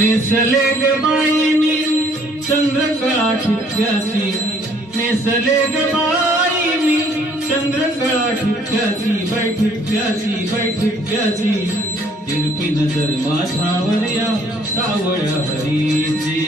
नेसले ग बाई मी चंद्रकळा ठिपक्याची, नेसले ग बाई मी चंद्रकळा ठिपक्याची, बाई ठिपक्याची, बाई ठिपक्याची. तिरपी नजर माझ्यावर या सावळ्या हरीची.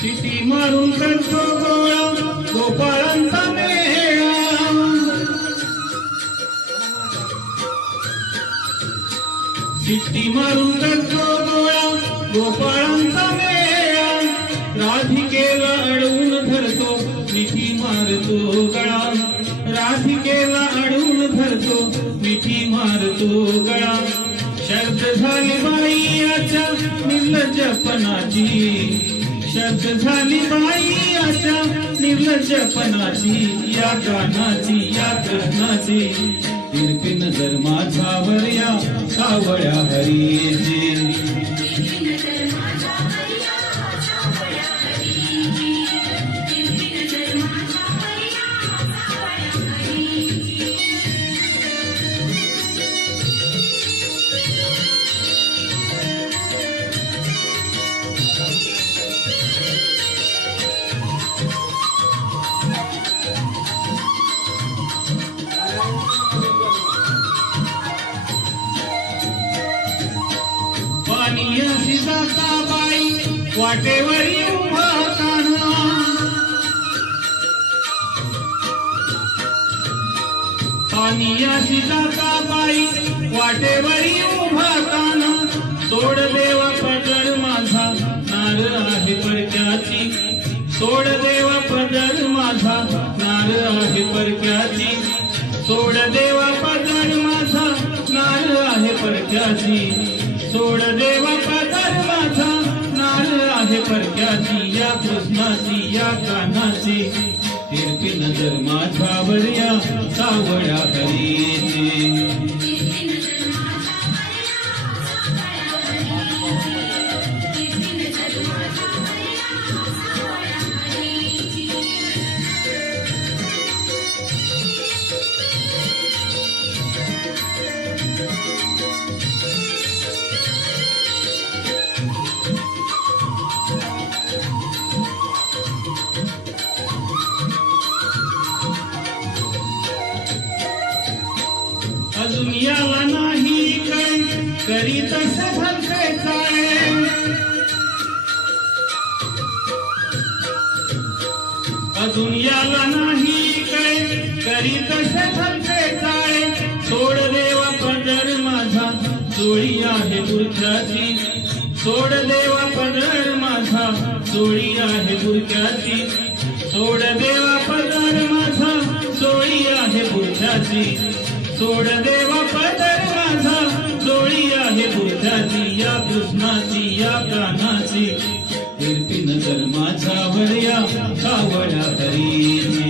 शिटी मारून करतो गोळा गोपाळांचा मेळा, शिटी मारून करतो गोळा गोपाळांचा मेळा. राधिकेला अडवून धरतो मिठी मारतो गळा, राधिकेला अडवून धरतो मिठी मारतो गळा. शर्त झाली बाईच्या निर्लज्जपणाची, शब्द झाली बाई अशा निर्लज्जपणाची, या कानाची, या कृष्णाची. तिरपी नजर माझ्यावर या सावळ्या हरीची. पाणीयाची जाता बाई वाटेवरी उभा कान्हा, पाणीयाची जाता बाई वाटेवरी उभा कान्हा. सोड देवा पदर माझा नार आहे परक्याची, सोड देवा पदर माझा नार आहे परक्याची, सोड देवा पदर माझा नार आहे परक्याची, सोड देवा पदर माझा नार आहे परक्याची. या कृष्णाची, या कान्हाची. तिरपी नजर माझ्यावर या सावळ्या हरीची. अजून याला नाही काय करीत भलते चाळे, अजून याला नाही काय करीत भलते चाळे. सोड देवा पदर माझा चोळी आहे बुरख्याची, सोड देवा पदर माझा चोळी आहे बुरख्याची, सोड देवा पदर माझा चोळी आहे बुरख्याची, सोड देवा पदर माझा चोळी आहे बुरख्याची. या कृष्णाची, या कान्हाची. तिरपी नजर माझ्यावर या सावळ्या हरीची.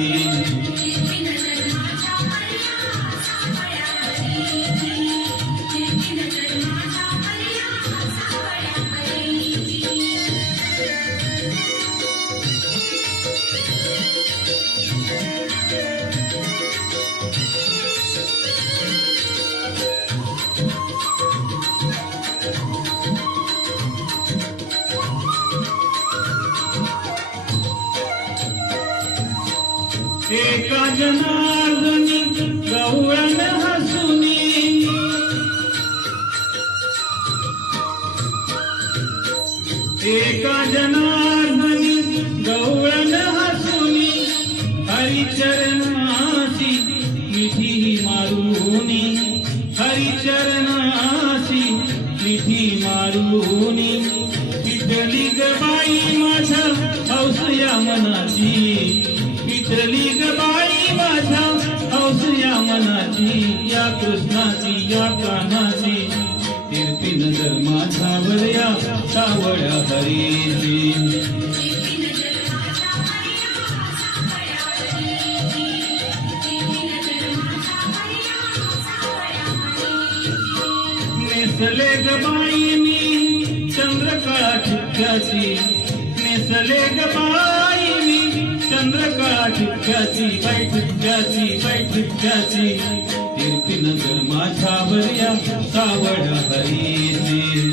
एका जनार्दनी गवळण हसुनी, एका जनार्दनी गवळण हसुनी. हरिचरणासी मिठी मारुनी, हरिचरणासी मिठी मारुनी. विठली ग बाई माझ्या हौस या मनाची, विठली ग बाई माझ्या हौस या मनाची. या कृष्णाची, या कान्हाची. तिरपी नजर माझ्यावर या सावळ्या हरीची नेसले ग बाईनी चंद्रकळा ठिपक्याची नेसले ग बाईनी चंद्रकळा ठिपक्याची बाई ठिपक्याची तिरपी नजर माझ्यावर या सावळ्या हरीची